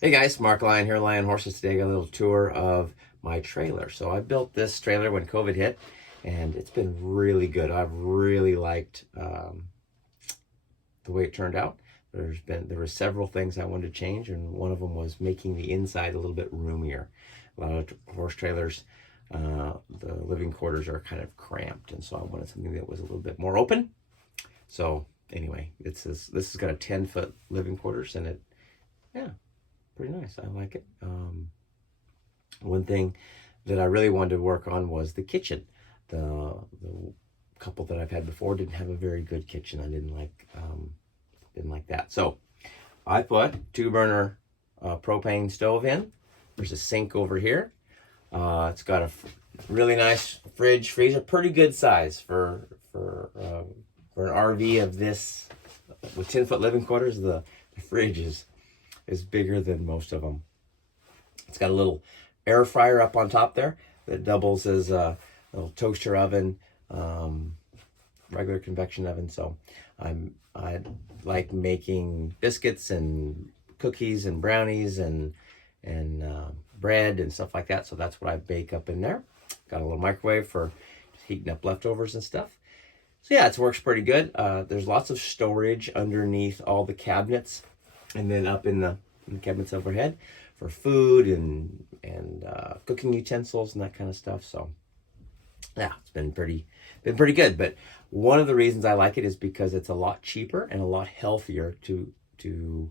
Hey guys, Mark Lyon here, Lion Horses. Today I got a little tour of my trailer. So I built this trailer when COVID hit, and it's been really good. I've really liked the way it turned out. There were several things I wanted to change, and one of them was making the inside a little bit roomier. A lot of horse trailers, the living quarters are kind of cramped, and so I wanted something that was a little bit more open. So anyway, this has got a 10-foot living quarters, and yeah, pretty nice. I like it. One thing that I really wanted to work on was the kitchen. The couple that I've had before didn't have a very good kitchen. I didn't like that. So I put 2-burner propane stove in. There's a sink over here. It's got a really nice fridge, freezer, pretty good size for an RV of this with 10-foot living quarters. The fridge is bigger than most of them. It's got a little air fryer up on top there that doubles as a little toaster oven, regular convection oven. So I like making biscuits and cookies and brownies and bread and stuff like that. So that's what I bake up in there. Got a little microwave for heating up leftovers and stuff. So yeah, it works pretty good. There's lots of storage underneath all the cabinets, and then up in the cabinets overhead for food and cooking utensils and that kind of stuff. So yeah, it's been pretty good. But one of the reasons I like it is because it's a lot cheaper and a lot healthier to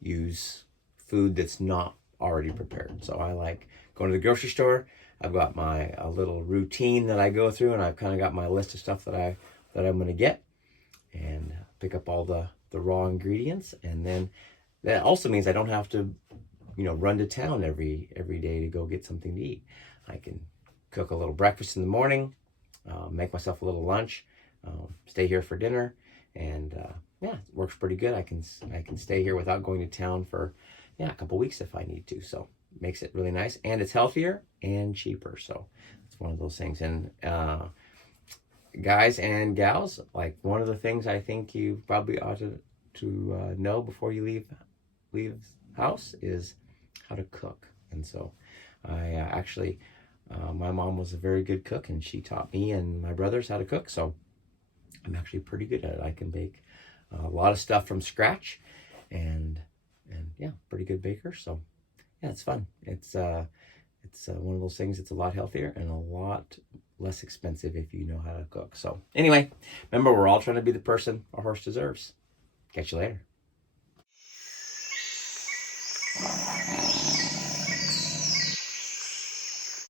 use food that's not already prepared. So I like going to the grocery store. I've got a little routine that I go through, and I've kind of got my list of stuff that I'm going to get, and pick up all the raw ingredients. And then that also means I don't have to, run to town every day to go get something to eat. I can cook a little breakfast in the morning, make myself a little lunch, stay here for dinner, and yeah, it works pretty good. I can stay here without going to town for a couple weeks if I need to. So it makes it really nice, and it's healthier and cheaper. So it's one of those things. And guys and gals, like, one of the things I think you probably ought to know before you leave house is how to cook. And so I actually my mom was a very good cook, and she taught me and my brothers how to cook. So I'm actually pretty good at it. I can bake a lot of stuff from scratch, and yeah, pretty good baker. So yeah, it's fun. It's one of those things. It's a lot healthier and a lot less expensive if you know how to cook. So anyway, remember, we're all trying to be the person our horse deserves. Catch you later.